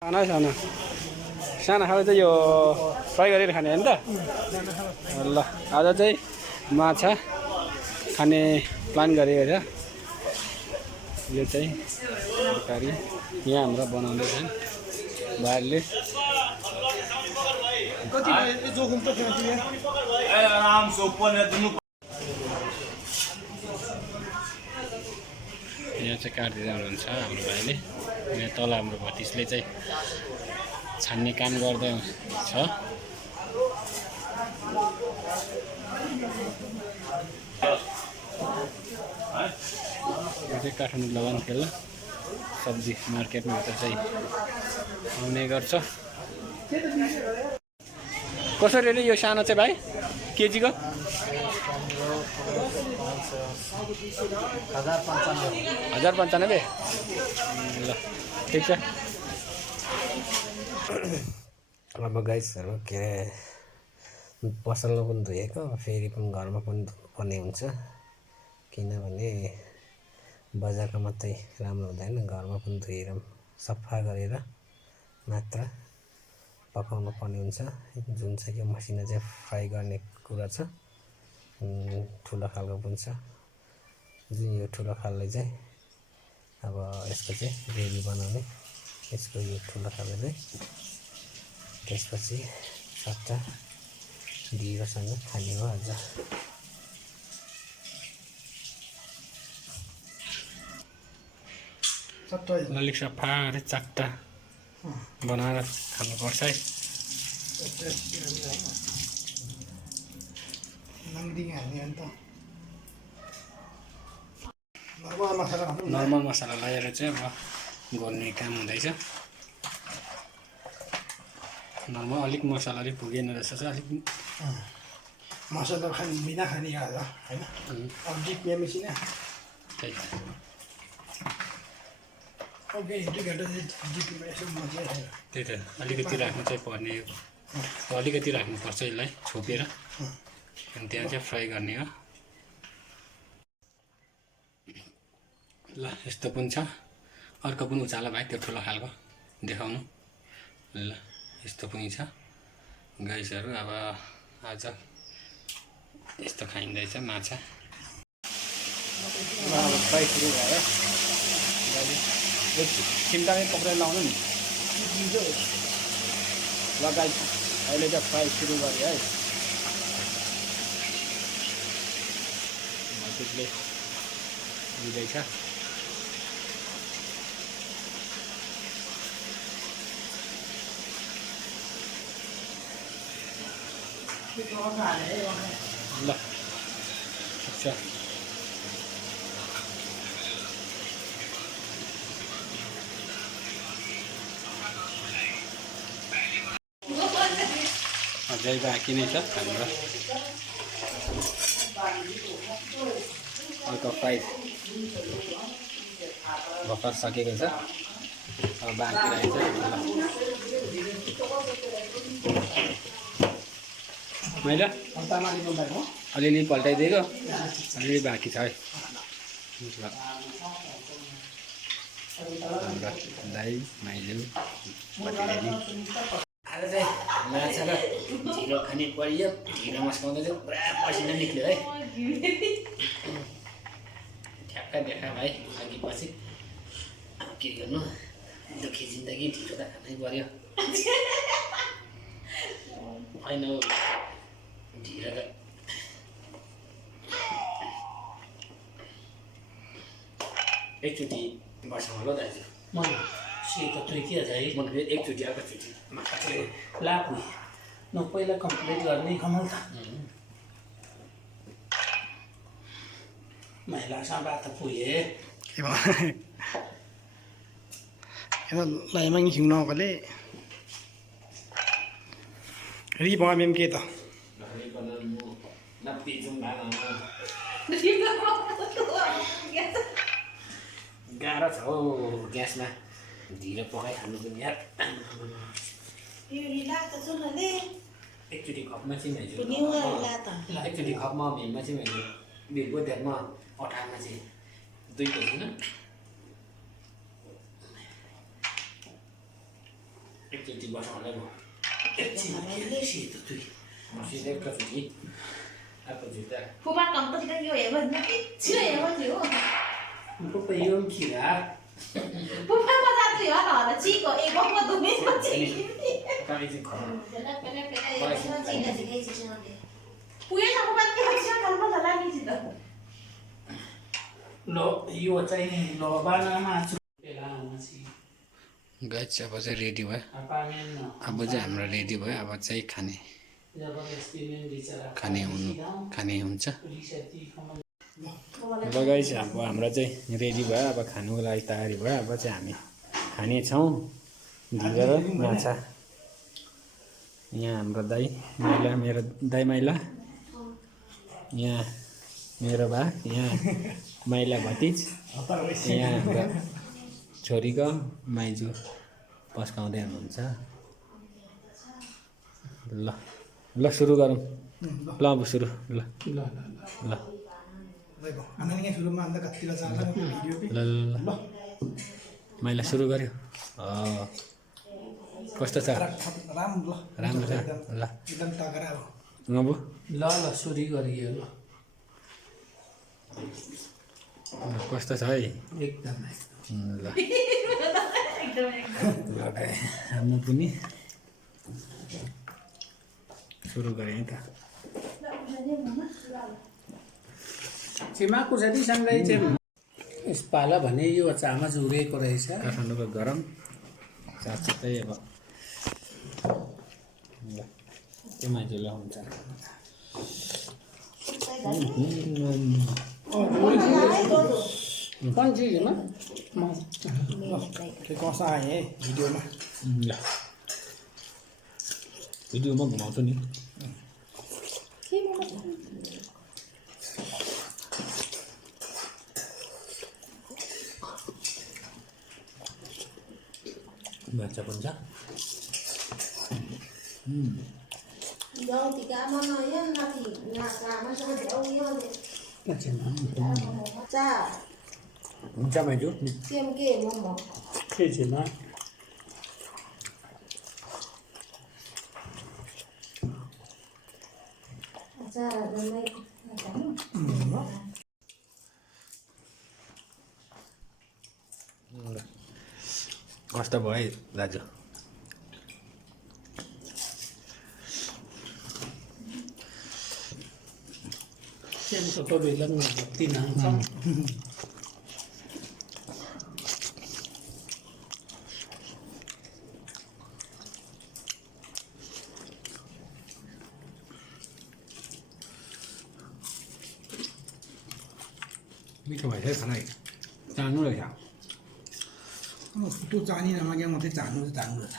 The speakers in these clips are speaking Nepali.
साना साना साना खाले चाहिँ यो फ्राई गरेर खाने होइन त ल आज चाहिँ माछा खाने प्लान गरेको छ यो चाहिँ तरकारी यहाँ हाम्रो बनाउँदैछ भाइले यहाँ चाहिँ काट्दै हुनुहुन्छ हाम्रो भाइले यहाँ तल हाम्रो भतिसले चाहिँ छान्ने काम गर्दै छ यो चाहिँ काठमाडौँ लगान खेल्न सब्जी मार्केटमा चाहिँ आउने गर्छ कसरी हो यो सानो चाहिँ भाइ केजीको 1095 ल ठिक छ अब गाइसहरू के अरे पसलमा पनि धोएको फेरि पनि घरमा पनि धुनुपर्ने हुन्छ किनभने बजारको मात्रै राम्रो हुँदैन घरमा पनि धोएर सफा गरेर मात्र पकाउनु पर्ने हुन्छ जुन चाहिँ यो मसिनो चाहिँ फ्राई गर्ने कुरा छ ठुलो खालको पनि छ जुन यो ठुलो खालले चाहिँ अब यसको चाहिँ ग्रेभी बनाउने यसको यो ठुलो खाले चाहिँ त्यसपछि सट्टा ढिँडोसँग खाने हो आज अलिक सफा गरेर चट्टा बनाएर खानुपर्छ है नर्मल मसला लगाएर चाहिँ अब गर्ने काम हुँदैछ नर्मल अलिक मसला अलिक पुगेन रहेछ अलिक मसला खाने बिना खाने होइन अब जिपमा मिसिन त्यही त्यही त अलिकति राख्नु चाहिँ पर्ने हो अलिकति राख्नुपर्छ यसलाई छोपेर अनि त्यहाँ चाहिँ फ्राई गर्ने हो ल यस्तो पनि छ अर्को पनि उचालो भाइ त्यो ठुलो खालको देखाउनु ल यस्तो पनि छ गाइसहरू अब आज यस्तो खाइँदैछ माछा फ्राई सुरु भयो सिमटामै पक्रेर लाउनु नि ल गाइस अहिले चाहिँ फ्राई सुरु गऱ्यो है त्यसले दिँदैछ ल ठिक छ अझै बाँकी नै छ हाम्रो अर्को फ्राई भर्खर सकेको छ अब बाँकी रहेछ मैले अलिअलि पल्टाइदिएको अलिअलि बाँकी छ है हाम्रो दाइ माइजू भतिजाले आज चाहिँ माछा र ढिँडो खाने परियो ढिँडो मस्काउँदा चाहिँ पुरा पसिना निक्ल्यो है ठ्याक्क देखा भाइ अघि पछि के गर्नु दुःखी जिन्दगी ढिँडो त खानै पर्यो होइन ढिँडो त एकचोटि वर्षमा ल दाजु तो के मन एकचोटि अर्कोचोटि ला न पहिला कम्प्लिट गर्ने कमल त महिलासँग बात पुगे लाइमाङ हिँड्नु नगले रिभमेम के त गाह्रो छ हौ ग्यासमा ढिँडो पकाइ खानु पनि यार एकचोटि खपमा चाहिँ एकचोटि खपमा भिममा चाहिँ मैले भिरको ध्यानमा अठारमा चाहिँ 2 केजी न एकचोटि बसाउँदै म एकछिन सेतो तुई सिधै एकचोटि आएको जुत्ता फुपा कंपनी यो हेर्नु न छियो हेर्नु हो फुपा यो खिरा फुपा मजा थियो न होला चिको ए गफ दुमे पछि काली चाहिँ खरा पुगे न फुपा के छ कल्प होला नि छ लो यो चाहिँ लो बानामा गाइस अब चाहिँ रेडी भयो अब चाहिँ हाम्रो रेडी भयो अब चाहिँ खाने हुन्छ ल गाइस अब हाम्रो चाहिँ रेडी भयो अब खानुको लागि तयारी भयो अब चाहिँ हामी खानेछौँ ढिँडो र माछा यहाँ हाम्रो दाइ माइला मेरो दाइ माइला यहाँ मेरो बा यहाँ माइला भतिज यहाँ हाम्रो छोरीको माइजू पस्काउँदै हुनुहुन्छ ल ल सुरु गरौँ ल अब सुरु ल ल ल अनन्या सुरुमा अन्त कतिला चाल्छ भिडियो ल ल माइला सुरु गर्यो कस्तो छ राम्रो राम्रो छ ल एकदम तगडा हो अब ल सुरु गरियो ल कस्तो छ है एकदम ल म पनि सुरु गरेँ है त छिमा कुसरीसँगै चाहिँ यसपाला भने यो चामच उरेको रहेछ काठमाडौँको गरम साथसाथै अब ल त्यो मान्छेलाई हुन्छ कौन चीज है ना त्यो कसा आए है भिडियोमा ल भिडियोमा घुमाउँछु नि माछा पनि छ हुन्छ माइजू के छिमा कस्तो भयो है दाजु सेमको तो बेलन तीन आउँछ मिठो भएछ है खाना जानु रहेछ त्यो जानी नमाग्या मात्रै जानु रहेछ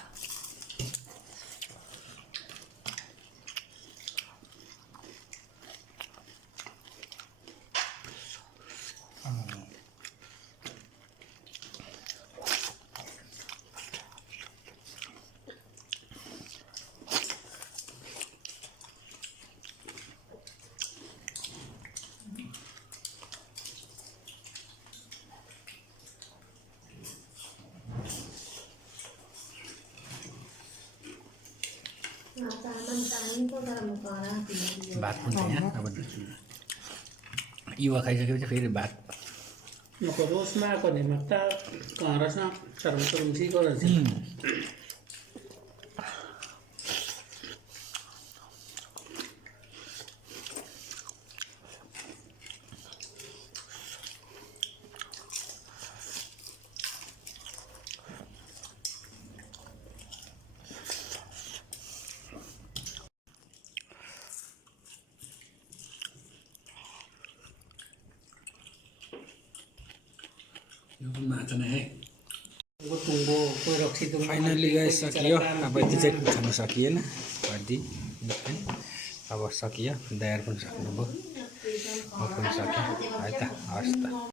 भात पनि छ यहाँ अब युवा खाइसकेपछि फेरि भात मको रोसमा आएको नि मक्ता रसमा सरम ठीक रहेछ यो पनि माछा नै है तुङ्गो कोही रक्सी तुङ्गो फाइनल्ली गाइस सकियो अब यति चाहिँ खानु सकिएन हड्डी अब सकियो दायर पनि सक्नुभयो म पनि सकेँ है त हस् त